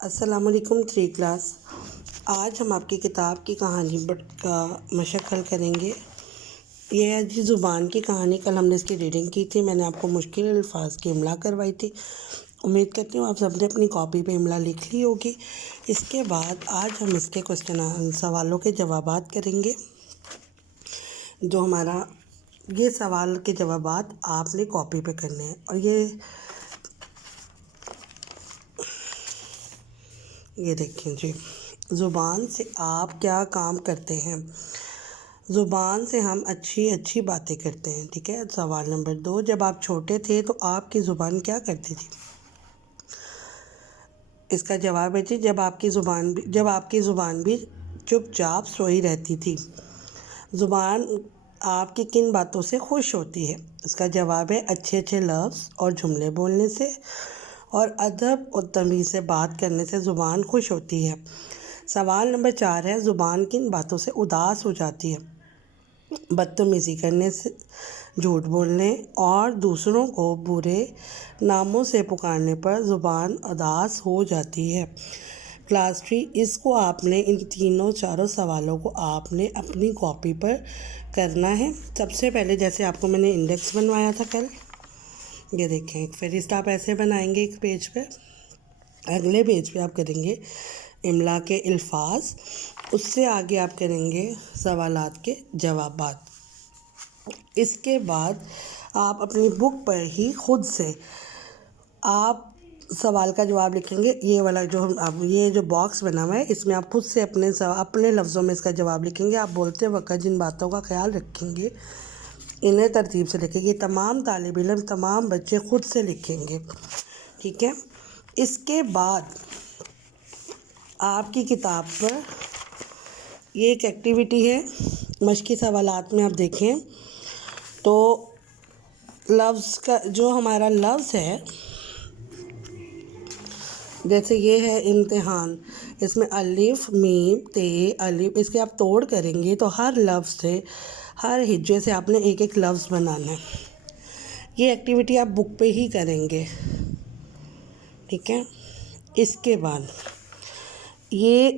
السلام علیکم 3 کلاس۔ آج ہم آپ کی کتاب کی کہانی کا مشق حل کریں گے۔ یہ ہے جی زبان کی کہانی۔ کل ہم نے اس کی ریڈنگ کی تھی، میں نے آپ کو مشکل الفاظ کی املا کروائی تھی۔ امید کرتی ہوں آپ سب نے اپنی کاپی پہ املا لکھ لی ہوگی۔ اس کے بعد آج ہم اس کے سوالوں کے جوابات کریں گے۔ جو ہمارا یہ سوال کے جوابات آپ نے کاپی پہ کرنے ہیں، اور یہ دیکھیں جی، زبان سے آپ کیا کام کرتے ہیں؟ زبان سے ہم اچھی باتیں کرتے ہیں، ٹھیک ہے۔ سوال نمبر 2، جب آپ چھوٹے تھے تو آپ کی زبان کیا کرتی تھی؟ اس کا جواب ہے جی، جب آپ کی زبان بھی چپ چاپ سوئی رہتی تھی۔ زبان آپ کی کن باتوں سے خوش ہوتی ہے؟ اس کا جواب ہے اچھے لفظ اور جملے بولنے سے، اور ادب اور تمیز سے بات کرنے سے زبان خوش ہوتی ہے۔ سوال نمبر 4 ہے، زبان کن باتوں سے اداس ہو جاتی ہے؟ بدتمیزی کرنے سے، جھوٹ بولنے اور دوسروں کو برے ناموں سے پکارنے پر زبان اداس ہو جاتی ہے۔ کلاس 3، اس کو آپ نے ان چاروں سوالوں کو آپ نے اپنی کاپی پر کرنا ہے۔ سب سے پہلے جیسے آپ کو میں نے انڈیکس بنوایا تھا کل، یہ دیکھیں ایک فہرست آپ ایسے بنائیں گے ایک پیج پہ۔ اگلے پیج پہ آپ کریں گے املا کے الفاظ، اس سے آگے آپ کریں گے سوالات کے جوابات۔ اس کے بعد آپ اپنی بک پر ہی خود سے آپ سوال کا جواب لکھیں گے۔ یہ جو باکس بنا ہوا ہے، اس میں آپ خود سے اپنے لفظوں میں اس کا جواب لکھیں گے۔ آپ بولتے وقت جن باتوں کا خیال رکھیں گے انہیں ترتیب سے لکھیں گے۔ تمام طالب علم، تمام بچے خود سے لکھیں گے، ٹھیک ہے۔ اس کے بعد آپ کی کتاب پر یہ ایک ایکٹیویٹی ہے، مشقی سوالات میں آپ دیکھیں تو لفظ کا جو ہمارا لفظ ہے، جیسے یہ ہے امتحان، اس میں الف میم تے الف، اس کے آپ توڑ کریں گے تو ہر لفظ سے، ہر ہجے سے آپ نے ایک لفظ بنانا ہے۔ یہ ایکٹیویٹی آپ بک پہ ہی کریں گے، ٹھیک ہے۔ اس کے بعد یہ